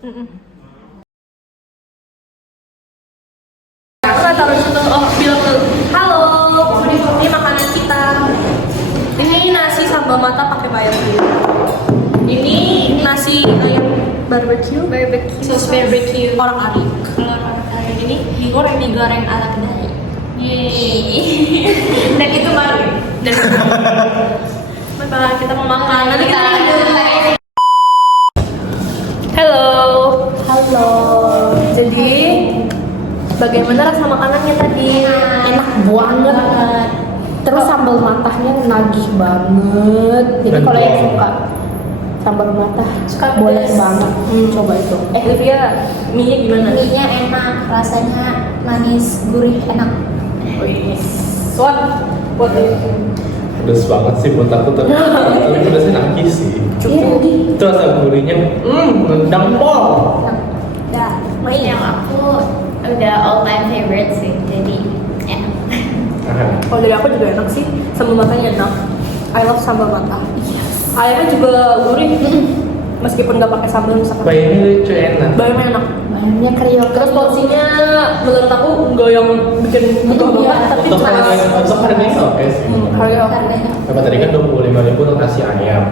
Aku nggak taruh situ. Oh, bilang tuh, halo, ini makanan kita. Ini nasi sambal mata pakai bayam. Ini nasi ayam barbecue, sos barbecue orang arik. Ini digoreng ala kedai. Dan itu baru. Dan bye, kita mau makan. Nanti kita lanjut. Halo. Jadi bagaimana rasa makanannya tadi? Enak banget. Terus sambal matahnya nagih banget. Jadi kalau yang suka sambal matah boleh banget coba itu. Livia, mie-nya gimana? Mie-nya enak, rasanya manis, gurih, enak. What do Pedas banget sih buat aku tapi pedasnya nagih sih. cukup? Itu rasa gurihnya, nendang pol. Ya, mie yang aku udah all time favorite sih, jadi enak. Kalau dari aku juga enak sih, sambal matanya enak. I love sambal mata. Ayamnya juga gurih, meskipun nggak pakai sambal misalkan. Bayamnya lucu enak. Bayamnya enak. Bayamnya kriuk. Terus porsinya menurut aku nggak yang bikin megah banget, tapi Untuk cuma harganya oke sih. harga Harganya Apa tadi kan 25.000 untuk nasi ayam,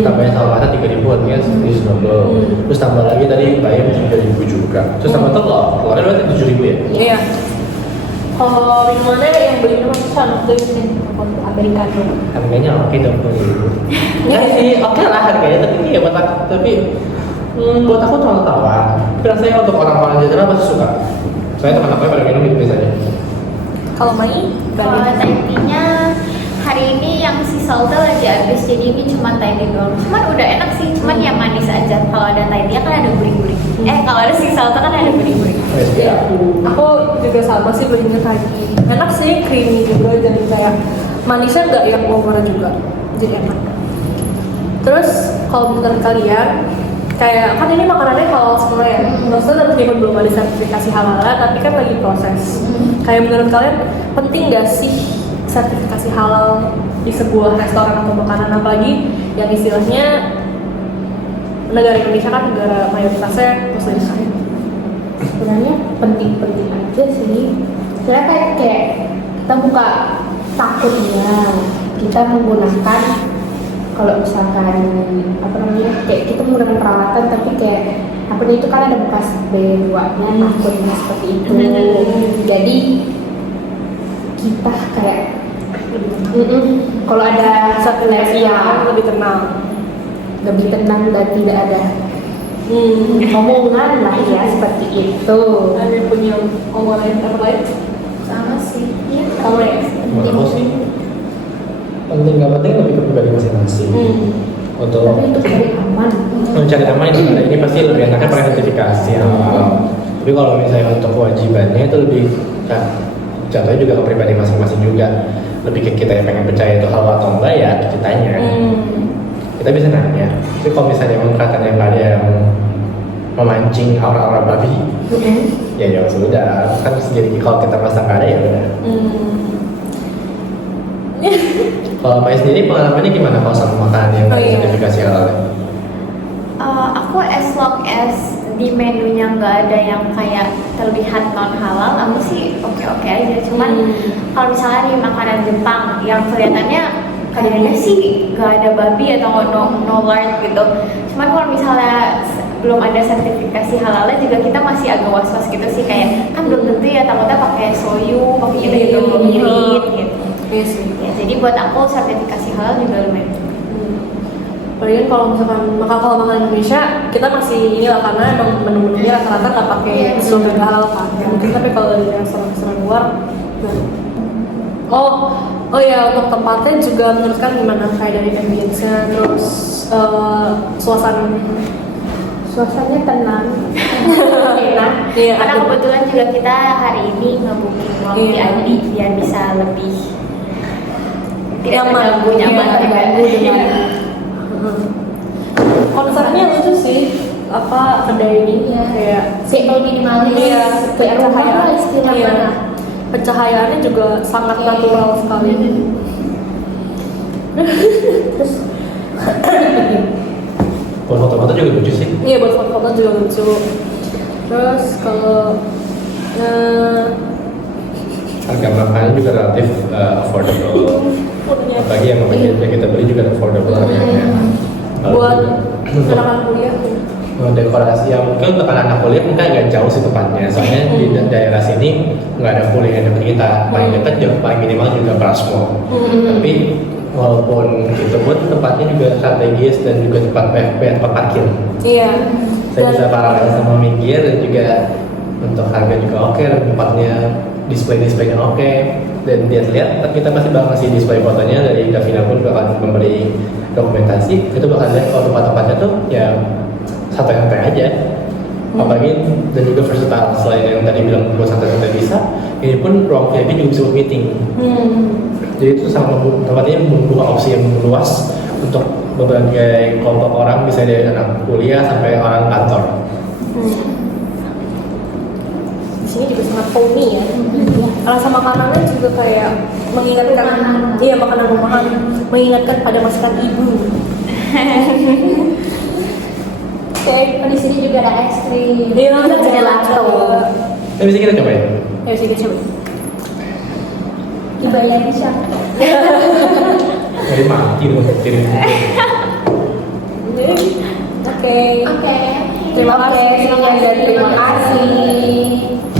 tambahnya sama mata 3.000 artinya reasonable. Terus tambah lagi tadi bayam 3.000 juga. Terus tambah telurnya berarti 7.000 ya? Iya. Kalau minumannya yang belinya masih sana tuh ini Americano. Harganya oke 20.000. Ya sih, oke lah harganya tapi ya buat aku buat aku terlalu tawar. Tapi rasanya untuk orang-orang general pasti suka. Soalnya teman-teman pada minum itu biasanya. Kalau Mai, kalau Thai tea-nya hari ini yang si saltnya lagi habis, jadi ini cuma Thai tea doang. Cuman udah enak sih, cuman yang manis aja. Kalau ada Thai tea kan ada gurih-gurih. Kalau ada si saltnya kan ada gurih-gurih. Iya, aku juga sama sih belinya tadi. Enak sih, creamy juga dan kayak manisnya nggak yang over juga, jadi enak. Terus kalau menurut kalian, kayak kan ini makanannya halal semua ya, maksudnya meskipun belum ada sertifikasi halal, tapi kan lagi proses. Kayak menurut kalian penting nggak sih sertifikasi halal di sebuah restoran atau makanan, apalagi yang istilahnya negara Indonesia kan negara mayoritasnya muslim. Sebenarnya penting-penting aja sih. Sebenarnya kayak kita buka takutnya kita menggunakan, kalau misalkan apa namanya, kayak kita menggunakan peralatan tapi kayak apa itu kan ada bekas B2-nya, takutnya seperti itu. Jadi kita kayak kalau ada satu level yang lebih tenang. lebih tenang dan tidak ada omongan lah ya seperti itu. Ada yang punya omongan apa lain? Sama sih. Kamu ya? Buat aku sih penting nggak penting lebih ke pribadi masing-masing. Untuk Tapi untuk cari aman. mencari aman ini pasti lebih enaknya pakai sertifikasi halal. Tapi kalau misalnya untuk kewajibannya itu lebih jatuhnya juga ke pribadi masing-masing juga. Lebih ke kita yang pengen percaya itu halal atau enggak ya kitanya. Kita bisa nanya. Tapi kalau misalnya memang katanya nggak ada yang memancing aura-aura babi, ya sudah. Kan jadi kalau kita merasa nggak ada ya udah. Kalau Mai sendiri pengalamannya gimana kalau sama makanan yang nggak ada sertifikasi halal? Aku as long as di menunya nggak ada yang kayak terlihat non halal, aku sih oke aja. Cuman kalau misalnya nih makanan Jepang yang kelihatannya kadang-kadang sih nggak ada babi atau no lard gitu. Cuman kalau misalnya belum ada sertifikasi halalnya juga kita masih agak was-was gitu sih, kayak kan belum tentu ya, takutnya pakai soyu, pakai gitu mirip gitu. Iya sih. Ya, jadi buat aku sertifikasi halal juga lumayan. Kemudian kalau misalkan kalau makanan Indonesia kita masih inilah karena emang menu-menunya rata-rata nggak pakai unsur halal kan. Mungkin tapi kalau dari restoran luar, oh ya, untuk tempatnya juga menurut kan gimana, kayak dari ambience-nya, terus Suasananya tenang, enak. Iya, Karena kebetulan juga kita hari ini nge-booking ruang VIP biar bisa lebih tidak terganggu, nyaman terganggu dengan konsepnya lucu sih, apa kedai ini kayak simple minimalis. Iya, kayak rumah lah pencahayaan, istilahnya. iya. Pencahayaannya juga sangat natural sekali. Terus Kalau foto-foto juga lucu sih. Iya, buat foto-foto juga lucu. Terus kalau Harga makannya juga relatif affordable. Apalagi yang kita beli juga affordable harganya. Lalu buat juga anak-anak kuliah. dekorasi yang mungkin untuk anak kuliah mungkin agak jauh sih tempatnya. Soalnya di daerah sini nggak ada kuliah yang dekat kita. Paling dekat juga paling minimal juga Prasmo. Tapi walaupun itu pun tempatnya juga strategis dan juga tempat parkir. Iya. Saya bisa paralel sama Minggir dan juga untuk harga juga oke, dan tempatnya displaynya oke, dan lihat kita pasti bakal ngasih display fotonya. Dari Davina pun bakal memberi dokumentasi, itu bakal lihat kalau tempat-tempatnya tuh ya santai-santai aja. Apalagi dan juga versatile, selain yang tadi bilang buat santai-santai bisa, ini pun ruang VIP juga bisa buat meeting. Jadi itu tempatnya membuka opsi yang luas untuk berbagai kelompok orang, bisa dari anak kuliah sampai orang kantor. Di sini juga sangat homey ya. Alasan makanannya juga kayak mengingatkan, iya makanan rumahan, mengingatkan pada masakan ibu. Oke, di sini juga ada es krim. Iya, ada gelato. Bisa kita cobain? Ayo sih kita coba. Dibayar siapa? Dari mati dong, Oke. Oke. Terima kasih. Terima kasih.